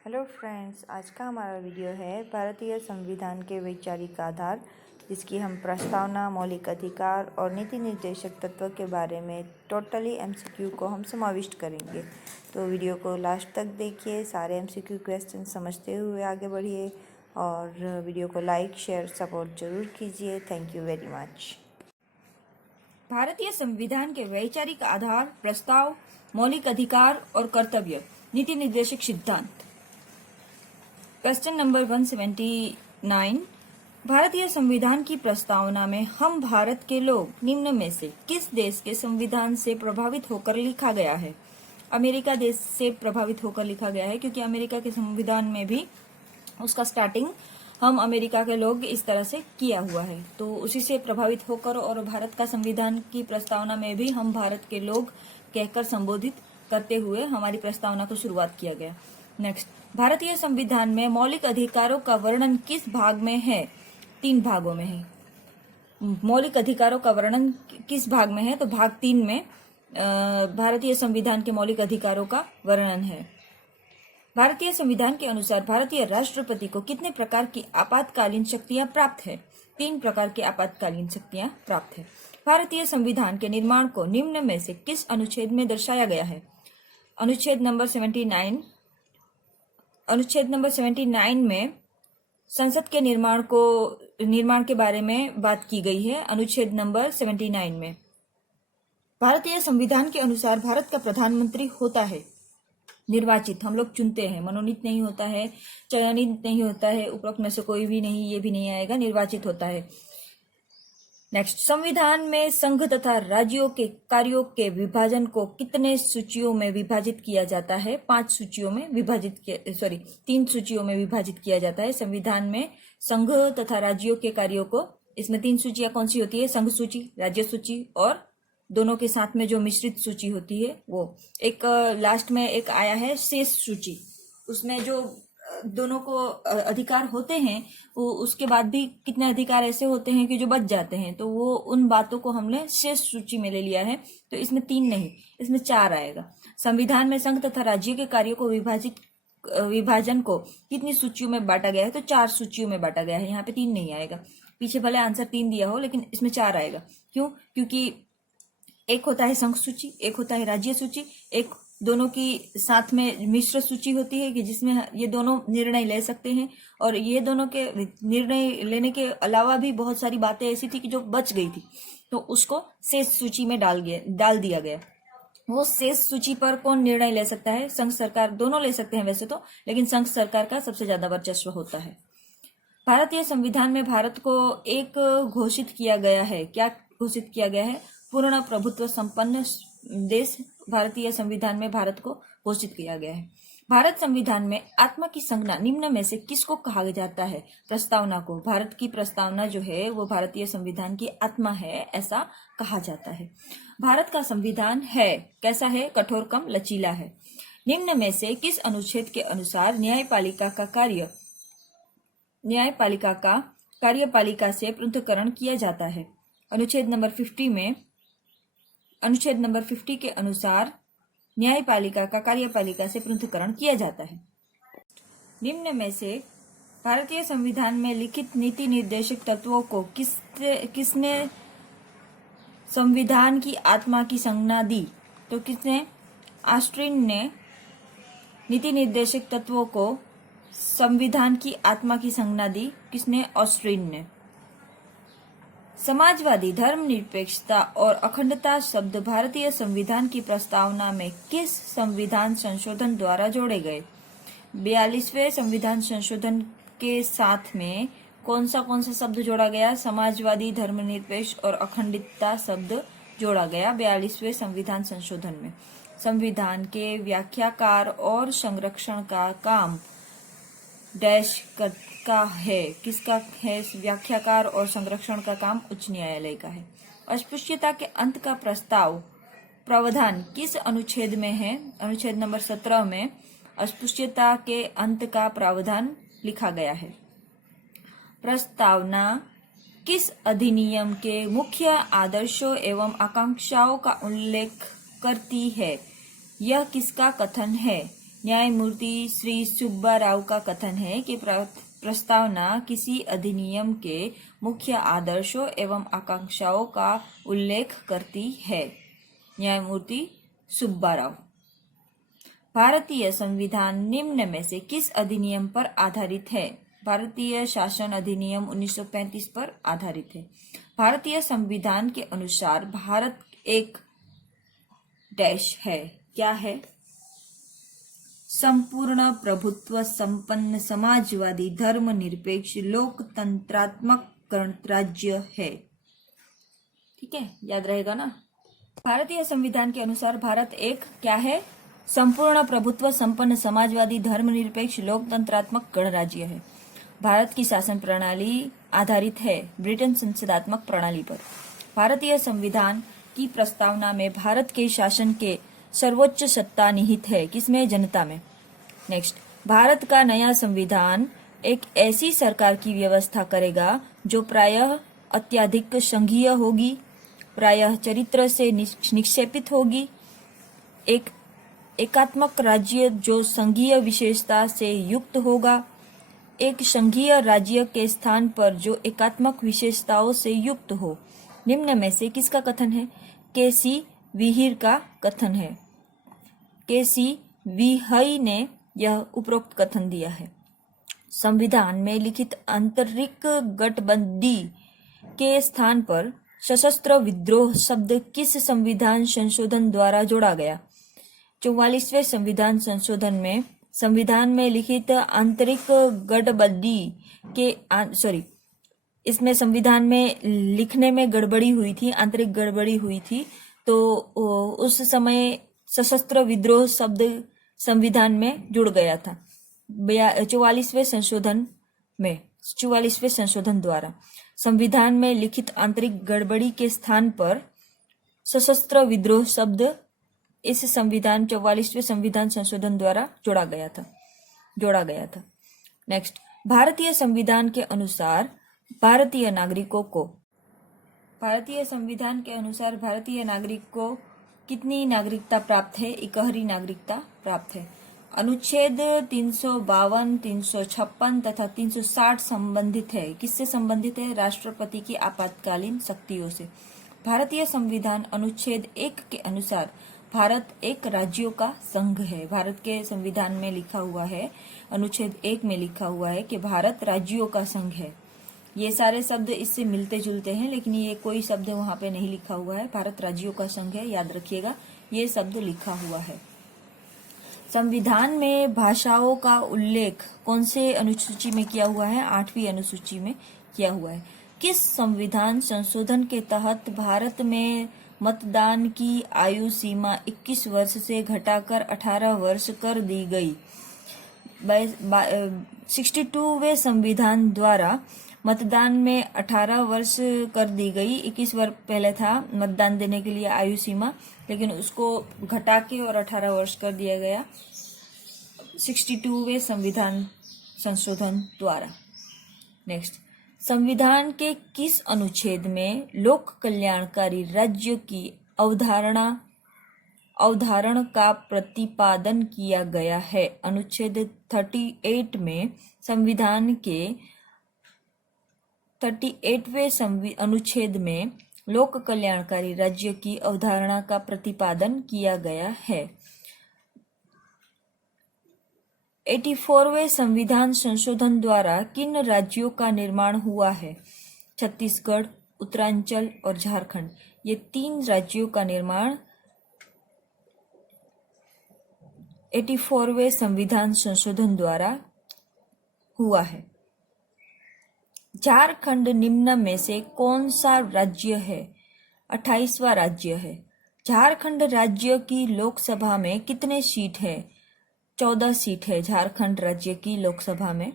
Hello friends, आज का हमारा वीडियो है भारतीय संविधान के वैचारिक आधार, जिसकी हम प्रस्तावना, मौलिक अधिकार और नीति निर्देशक तत्व के बारे में टोटली एमसीक्यू को हम समाविष्ट करेंगे। तो वीडियो को लास्ट तक देखिए, सारे एमसीक्यू क्वेश्चन समझते हुए आगे बढ़िए और वीडियो को लाइक, शेयर, सपोर्ट जरूर कीजिए। Thank you very much. भारतीय संविधान के वैचारिक आधार, प्रस्ताव, मौलिक अधिकार और कर्तव्य, नीति निर्देशक सिद्धांत। Question number 179। भारतीय संविधान की प्रस्तावना में हम भारत के लोग निम्न में से किस देश के संविधान से प्रभावित होकर लिखा गया है? अमेरिका देश से प्रभावित होकर लिखा गया है, क्योंकि अमेरिका के संविधान में भी उसका स्टार्टिंग हम अमेरिका के लोग इस तरह से किया हुआ है, तो उसी से प्रभावित होकर और भारत का संविधान की प्रस्तावना में भी हम भारत के लोग कहकर संबोधित करते हुए हमारी प्रस्तावना को शुरुआत किया गया। नेक्स्ट, भारतीय संविधान में मौलिक अधिकारों का वर्णन किस भाग में है? 3 भागों में है। मौलिक अधिकारों का वर्णन किस भाग में है? तो भाग 3 में भारतीय संविधान के मौलिक अधिकारों का वर्णन है। भारतीय संविधान के अनुसार भारतीय राष्ट्रपति को कितने प्रकार की आपातकालीन शक्तियां प्राप्त है? 3 प्रकार की आपातकालीन शक्तियां प्राप्त है। भारतीय संविधान के निर्माण को निम्न में से किस अनुच्छेद में दर्शाया गया है? अनुच्छेद नंबर 79 में संसद के निर्माण के बारे में बात की गई है। अनुच्छेद नंबर 79 में भारतीय संविधान के अनुसार भारत का प्रधानमंत्री होता है निर्वाचित, हम लोग चुनते हैं, मनोनीत नहीं होता है, चयनित नहीं होता है, उपरोक्त में से कोई भी नहीं, ये भी नहीं आएगा, निर्वाचित होता है। नेक्स्ट, संविधान में संघ तथा राज्यों के कार्यों के विभाजन को कितने सूचियों में विभाजित किया जाता है? 3 सूचियों में विभाजित किया जाता है। संविधान में संघ तथा राज्यों के कार्यों को, इसमें 3 सूचियां कौन सी होती है? संघ सूची, राज्य सूची और दोनों के साथ में जो मिश्रित सूची होती है वो। एक लास्ट में एक आया है शेष सूची, उसमें जो दोनों को अधिकार होते हैं वो उसके बाद भी कितने अधिकार ऐसे होते हैं कि जो बच जाते हैं, तो वो उन बातों को हमने शेष सूची में ले लिया है। तो इसमें 3 नहीं, इसमें 4 आएगा। संविधान में संघ तथा राज्य के कार्यों को विभाजन को कितनी सूचियों में बांटा गया है? तो 4 सूचियों में बांटा गया है। यहाँ पे 3 नहीं आएगा, पीछे भले आंसर 3 दिया हो लेकिन इसमें 4 आएगा। क्यों? क्योंकि एक होता है संघ सूची, एक होता है राज्य सूची, एक दोनों की साथ में मिश्र सूची होती है कि जिसमें ये दोनों निर्णय ले सकते हैं, और ये दोनों के निर्णय लेने के अलावा भी बहुत सारी बातें ऐसी थी कि जो बच गई थी, तो उसको शेष सूची में डाल दिया गया। वो शेष सूची पर कौन निर्णय ले सकता है? संघ सरकार, दोनों ले सकते हैं वैसे तो, लेकिन संघ सरकार का सबसे ज्यादा वर्चस्व होता है। भारतीय संविधान में भारत को एक घोषित किया गया है। क्या घोषित किया गया है? पूर्ण प्रभुत्व संपन्न देश भारतीय संविधान में भारत को घोषित किया गया है। भारत संविधान में आत्मा की संज्ञा निम्न में से किसको कहा जाता है? प्रस्तावना को। भारत की प्रस्तावना जो है वो भारतीय संविधान की आत्मा है, ऐसा कहा जाता है। भारत का संविधान है कैसा है? कठोर कम लचीला है। निम्न में से किस अनुच्छेद के अनुसार न्यायपालिका का कार्यपालिका से पृथक्करण किया जाता है? अनुच्छेद नंबर 50 के अनुसार न्यायपालिका का कार्यपालिका से पृथक्करण किया जाता है। निम्न में से भारतीय संविधान में लिखित नीति निर्देशक तत्वों को किसने संविधान की आत्मा की संज्ञा दी? तो किसने? ऑस्टिन ने नीति निर्देशक तत्वों को संविधान की आत्मा की संज्ञा दी। किसने? ऑस्टिन ने। समाजवादी, धर्मनिरपेक्षता और अखंडता शब्द भारतीय संविधान की प्रस्तावना में किस संविधान संशोधन द्वारा जोड़े गए? 42वें संविधान संशोधन के साथ में कौन सा शब्द जोड़ा गया? समाजवादी, धर्मनिरपेक्ष और अखंडता शब्द जोड़ा गया 42वें संविधान संशोधन में। संविधान के व्याख्याकार और संरक्षण का काम डैश का है। किसका है? व्याख्याकार और संरक्षण का काम उच्च न्यायालय का है। अस्पृश्यता के अंत का प्रावधान किस अनुच्छेद में है? अनुच्छेद नंबर 17 में अस्पृश्यता के अंत का प्रावधान लिखा गया है। प्रस्तावना किस अधिनियम के मुख्य आदर्शों एवं आकांक्षाओं का उल्लेख करती है? यह किसका कथन है? न्यायमूर्ति श्री सुब्बा राव का कथन है कि प्रस्तावना किसी अधिनियम के मुख्य आदर्शों एवं आकांक्षाओं का उल्लेख करती है। न्यायमूर्ति सुब्बा राव। भारतीय संविधान निम्न में से किस अधिनियम पर आधारित है? भारतीय शासन अधिनियम 1935 पर आधारित है। भारतीय संविधान के अनुसार भारत एक डैश है। क्या है? संपूर्ण प्रभुत्व संपन्न समाजवादी धर्मनिरपेक्ष लोकतंत्रात्मक गणराज्य है। ठीक है, याद रहेगा ना। भारतीय संविधान के अनुसार भारत एक क्या है? संपूर्ण प्रभुत्व संपन्न समाजवादी धर्मनिरपेक्ष लोकतंत्रात्मक गणराज्य है। भारत की शासन प्रणाली आधारित है ब्रिटेन संसदात्मक प्रणाली पर। भारतीय संविधान की प्रस्तावना में भारत के शासन के सर्वोच्च सत्ता निहित है। किसमें? जनता में। नेक्स्ट, भारत का नया संविधान एक ऐसी सरकार की व्यवस्था करेगा जो प्रायः अत्यधिक संघीय होगी, प्रायः चरित्र से निक्षेपित होगी, एक एकात्मक राज्य जो संघीय विशेषता से युक्त होगा, एक संघीय राज्य के स्थान पर जो एकात्मक विशेषताओं से युक्त हो। निम्न में से किसका कथन है? के.सी. व्हीर का कथन है। के.सी. व्हीर ने यह उपरोक्त कथन दिया है। संविधान में लिखित आंतरिक गठबंदी के स्थान पर सशस्त्र विद्रोह शब्द किस संविधान संशोधन द्वारा जोड़ा गया? 44वें संविधान संशोधन में संविधान में लिखित आंतरिक गठबंदी के इसमें संविधान में लिखने में गड़बड़ी हुई थी, आंतरिक गड़बड़ी हुई थी, तो उस समय सशस्त्र विद्रोह शब्द संविधान में जुड़ गया था 44वें संशोधन द्वारा। संविधान में लिखित आंतरिक गड़बड़ी के स्थान पर सशस्त्र विद्रोह शब्द इस संविधान 44वें संविधान संशोधन द्वारा जोड़ा गया था। नेक्स्ट, भारतीय संविधान के अनुसार भारतीय संविधान के अनुसार भारतीय नागरिक को कितनी नागरिकता प्राप्त है? इकहरी नागरिकता प्राप्त है। अनुच्छेद 352, 356 तथा 360 संबंधित है। किससे संबंधित है? राष्ट्रपति की आपातकालीन शक्तियों से। भारतीय संविधान अनुच्छेद 1 के अनुसार भारत एक राज्यों का संघ है। भारत के संविधान में लिखा हुआ है, अनुच्छेद 1 में लिखा हुआ है कि भारत राज्यों का संघ है। ये सारे शब्द इससे मिलते जुलते हैं, लेकिन ये कोई शब्द वहां पे नहीं लिखा हुआ है। भारत राज्यों का संघ है, याद रखिएगा, ये शब्द लिखा हुआ है। संविधान में भाषाओं का उल्लेख कौन से अनुसूची में किया हुआ है? 8वीं अनुसूची में किया हुआ है। किस संविधान संशोधन के तहत भारत में मतदान की आयु सीमा 21 वर्ष से घटाकर 18 वर्ष कर दी गई? 62वें संविधान द्वारा मतदान में 18 वर्ष कर दी गई। 21 वर्ष पहले था मतदान देने के लिए आयु सीमा, लेकिन उसको घटा के और 18 वर्ष कर दिया गया 62वें संविधान संशोधन द्वारा। नेक्स्ट, संविधान के किस अनुच्छेद में लोक कल्याणकारी राज्य की अवधारणा का प्रतिपादन किया गया है? अनुच्छेद 38 में संविधान के 38वें अनुच्छेद में लोक कल्याणकारी राज्य की अवधारणा का प्रतिपादन किया गया है। 84वें संविधान संशोधन द्वारा किन राज्यों का निर्माण हुआ है? छत्तीसगढ़, उत्तरांचल और झारखंड। ये 3 राज्यों का निर्माण 84वें संविधान संशोधन द्वारा हुआ है। झारखंड निम्न में से कौन सा राज्य है? 28वां राज्य है। झारखंड राज्य की लोकसभा में कितने सीट है? 14 सीट है झारखंड राज्य की लोकसभा में।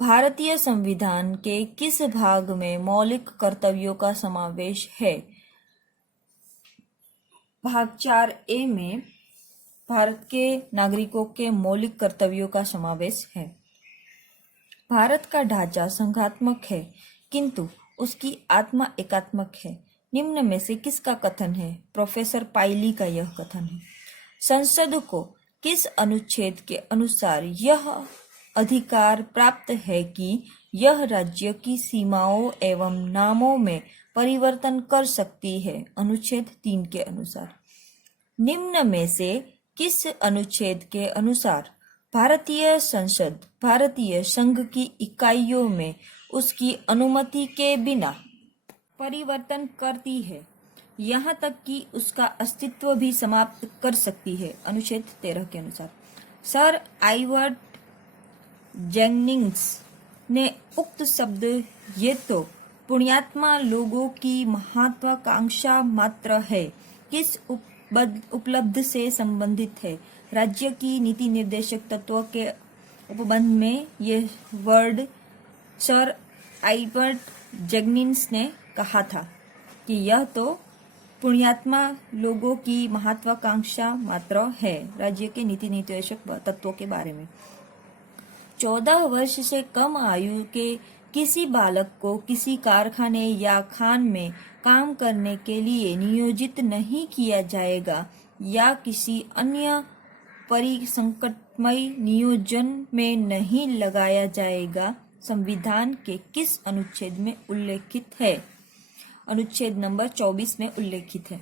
भारतीय संविधान के किस भाग में मौलिक कर्तव्यों का समावेश है? भाग 4A में भारत के नागरिकों के मौलिक कर्तव्यों का समावेश है। भारत का ढांचा संघात्मक है, किंतु उसकी आत्मा एकात्मक है। निम्न में से किसका कथन है? प्रोफेसर पायली का यह कथन है। संसद को किस अनुच्छेद के अनुसार यह अधिकार प्राप्त है कि यह राज्य की सीमाओं एवं नामों में परिवर्तन कर सकती है? अनुच्छेद 3 के अनुसार। निम्न में से किस अनुच्छेद के अनुसार भारतीय संसद भारतीय संघ की इकाइयों में उसकी अनुमति के बिना परिवर्तन करती है, यहाँ तक कि उसका अस्तित्व भी समाप्त कर सकती है? अनुच्छेद 13 के अनुसार। सर आइवर्ट जेनिंग्स ने उक्त शब्द ये तो पुण्यात्मा लोगों की महत्वाकांक्षा मात्र है किस उपलब्ध से संबंधित है? राज्य की नीति निर्देशक तत्व के उपबंध में ये वर्ड सर आइवर्ट जेनिंग्स ने कहा था कि यह तो पुण्यात्मा लोगों की महत्वाकांक्षा मात्र है राज्य के नीति निर्देशक तत्वों के बारे में। 14 वर्ष से कम आयु के किसी बालक को किसी कारखाने या खान में काम करने के लिए नियोजित नहीं किया जाएगा या किसी अन्य परिसंकटमय नियोजन में नहीं लगाया जाएगा, संविधान के किस अनुच्छेद में उल्लेखित है? अनुच्छेद नंबर 24 में उल्लेखित है।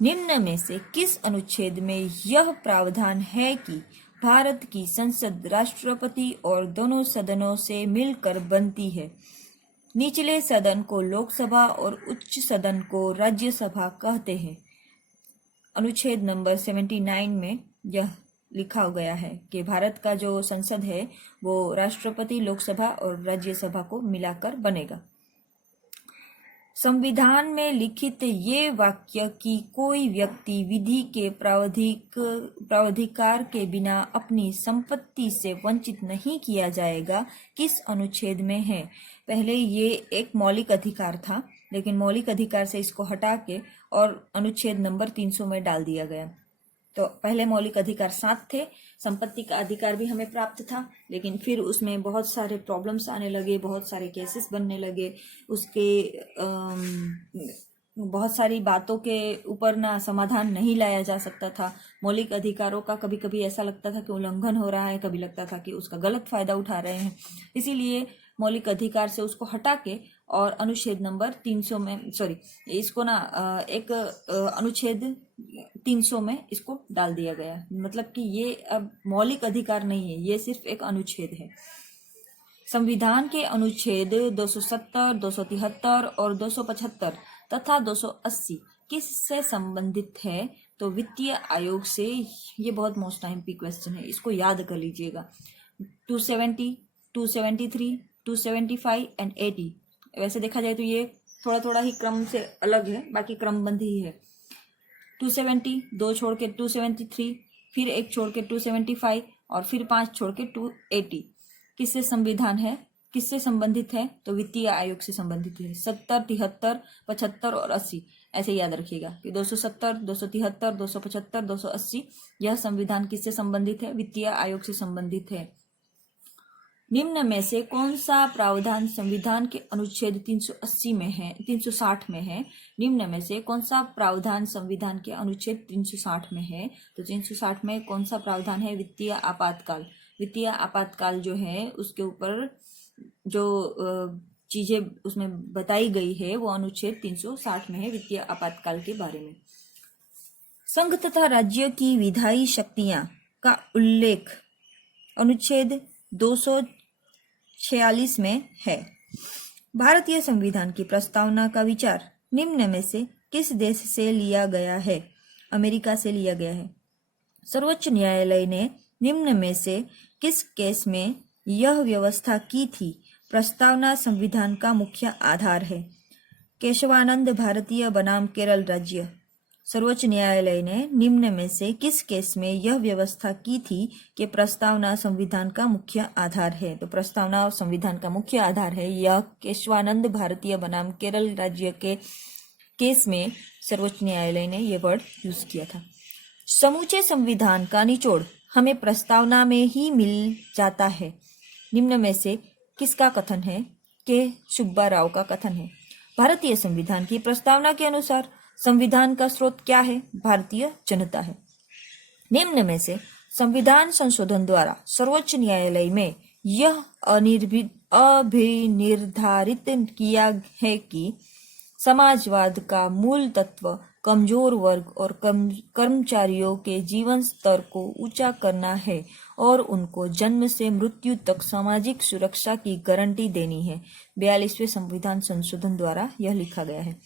निम्न में से किस अनुच्छेद में यह प्रावधान है कि भारत की संसद राष्ट्रपति और दोनों सदनों से मिलकर बनती है? निचले सदन को लोकसभा और उच्च सदन को राज्यसभा कहते हैं। अनुच्छेद नंबर 79 में यह लिखा गया है कि भारत का जो संसद है वो राष्ट्रपति, लोकसभा और राज्यसभा को मिलाकर बनेगा। संविधान में लिखित ये वाक्य कि कोई व्यक्ति विधि के प्रावधान के बिना अपनी संपत्ति से वंचित नहीं किया जाएगा, किस अनुच्छेद में है? पहले ये एक मौलिक अधिकार था, लेकिन मौलिक अधिकार से इसको हटा के और अनुच्छेद नंबर 300 में डाल दिया गया। तो पहले मौलिक अधिकार 7 थे, संपत्ति का अधिकार भी हमें प्राप्त था, लेकिन फिर उसमें बहुत सारे प्रॉब्लम्स आने लगे, बहुत सारे केसेस बनने लगे, उसके बहुत सारी बातों के ऊपर ना समाधान नहीं लाया जा सकता था। मौलिक अधिकारों का कभी कभी ऐसा लगता था कि उल्लंघन हो रहा है, कभी लगता था कि उसका गलत फायदा उठा रहे हैं। इसीलिए मौलिक अधिकार से उसको हटा के और अनुच्छेद नंबर 300 में इसको ना एक अनुच्छेद 300 में इसको डाल दिया गया। मतलब कि ये अब मौलिक अधिकार नहीं है, ये सिर्फ एक अनुच्छेद है। संविधान के अनुच्छेद 270, 273 और 275 तथा 280 किससे संबंधित है? तो वित्तीय आयोग से। ये बहुत मोस्ट एमपी क्वेश्चन है, इसको याद कर लीजिएगा। 270, 273, 275 एंड 80। वैसे देखा जाए तो ये थोड़ा थोड़ा ही क्रम से अलग है, बाकी क्रमबद्ध ही है। 270 2 छोड़ के 273, फिर एक छोड़ के 275 और फिर 5 छोड़ के 280 किससे संविधान है, किससे संबंधित है? तो वित्तीय आयोग से संबंधित है। 70, 73, 75 और 80 ऐसे याद रखिएगा कि 270, 273, 275, 280 यह संविधान किससे संबंधित है? वित्तीय आयोग से संबंधित है। निम्न में से कौन सा प्रावधान संविधान के अनुच्छेद 380 में है, 360 में है? निम्न में से कौन सा प्रावधान संविधान के अनुच्छेद 360 में है? तो 360 में कौन सा प्रावधान है? वित्तीय आपातकाल। वित्तीय आपातकाल जो है उसके ऊपर जो चीजें उसमें बताई गई है वो अनुच्छेद 360 में है, वित्तीय आपातकाल के बारे में। संघ तथा राज्य की विधायी शक्तियां का उल्लेख अनुच्छेद 246 में है। भारतीय संविधान की प्रस्तावना का विचार निम्न में से किस देश से लिया गया है? अमेरिका से लिया गया है। सर्वोच्च न्यायालय ने निम्न में से किस केस में यह व्यवस्था की थी? प्रस्तावना संविधान का मुख्य आधार है। केशवानंद भारतीय बनाम केरल राज्य। सर्वोच्च न्यायालय ने निम्न में से किस केस में यह व्यवस्था की थी कि प्रस्तावना संविधान का मुख्य आधार है? तो प्रस्तावना संविधान का मुख्य आधार है, यह केशवानंद भारतीय बनाम केरल राज्य के केस में सर्वोच्च न्यायालय ने यह वर्ड यूज किया था। समूचे संविधान का निचोड़ हमें प्रस्तावना में ही मिल जाता है। निम्न में से किसका कथन है? के सुब्बा राव का कथन है। भारतीय संविधान की प्रस्तावना के अनुसार संविधान का स्रोत क्या है? भारतीय जनता है। निम्न में से संविधान संशोधन द्वारा सर्वोच्च न्यायालय में यह अभिनिर्धारित किया है कि समाजवाद का मूल तत्व कमजोर वर्ग और कर्मचारियों के जीवन स्तर को ऊंचा करना है और उनको जन्म से मृत्यु तक सामाजिक सुरक्षा की गारंटी देनी है। 42वें संविधान संशोधन द्वारा यह लिखा गया है।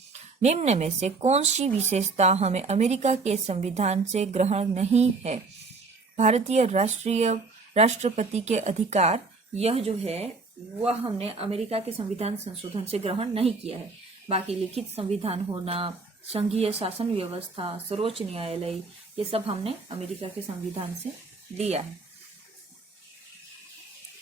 निम्न में से कौन सी विशेषता हमें अमेरिका के संविधान से ग्रहण नहीं है? भारतीय राष्ट्रपति के अधिकार, यह जो है वह हमने अमेरिका के संविधान संशोधन से ग्रहण नहीं किया है। बाकी लिखित संविधान होना, संघीय शासन व्यवस्था, सर्वोच्च न्यायालय, ये सब हमने अमेरिका के संविधान से लिया है।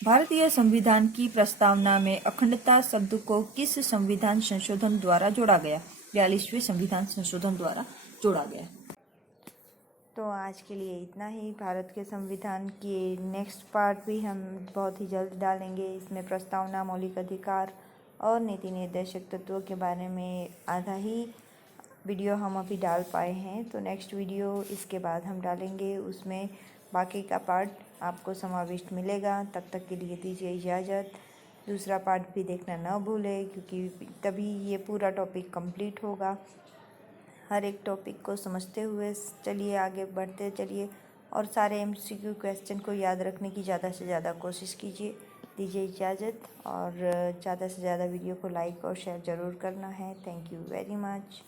भारतीय संविधान की प्रस्तावना में अखंडता शब्द को किस संविधान संशोधन द्वारा जोड़ा गया? 42वें संविधान संशोधन द्वारा जोड़ा गया। तो आज के लिए इतना ही। भारत के संविधान के नेक्स्ट पार्ट भी हम बहुत ही जल्द डालेंगे। इसमें प्रस्तावना, मौलिक अधिकार और नीति निर्देशक तत्वों के बारे में आधा ही वीडियो हम अभी डाल पाए हैं। तो नेक्स्ट वीडियो इसके बाद हम डालेंगे, उसमें बाकी का पार्ट आपको समाविष्ट मिलेगा। तब तक के लिए दीजिए इजाज़त। दूसरा पार्ट भी देखना न भूलें, क्योंकि तभी ये पूरा टॉपिक कंप्लीट होगा। हर एक टॉपिक को समझते हुए चलिए, आगे बढ़ते चलिए और सारे MCQ क्वेश्चन को याद रखने की ज़्यादा से ज़्यादा कोशिश कीजिए। दीजिए इजाज़त और ज़्यादा से ज़्यादा वीडियो को लाइक और शेयर ज़रूर करना है। Thank you very much.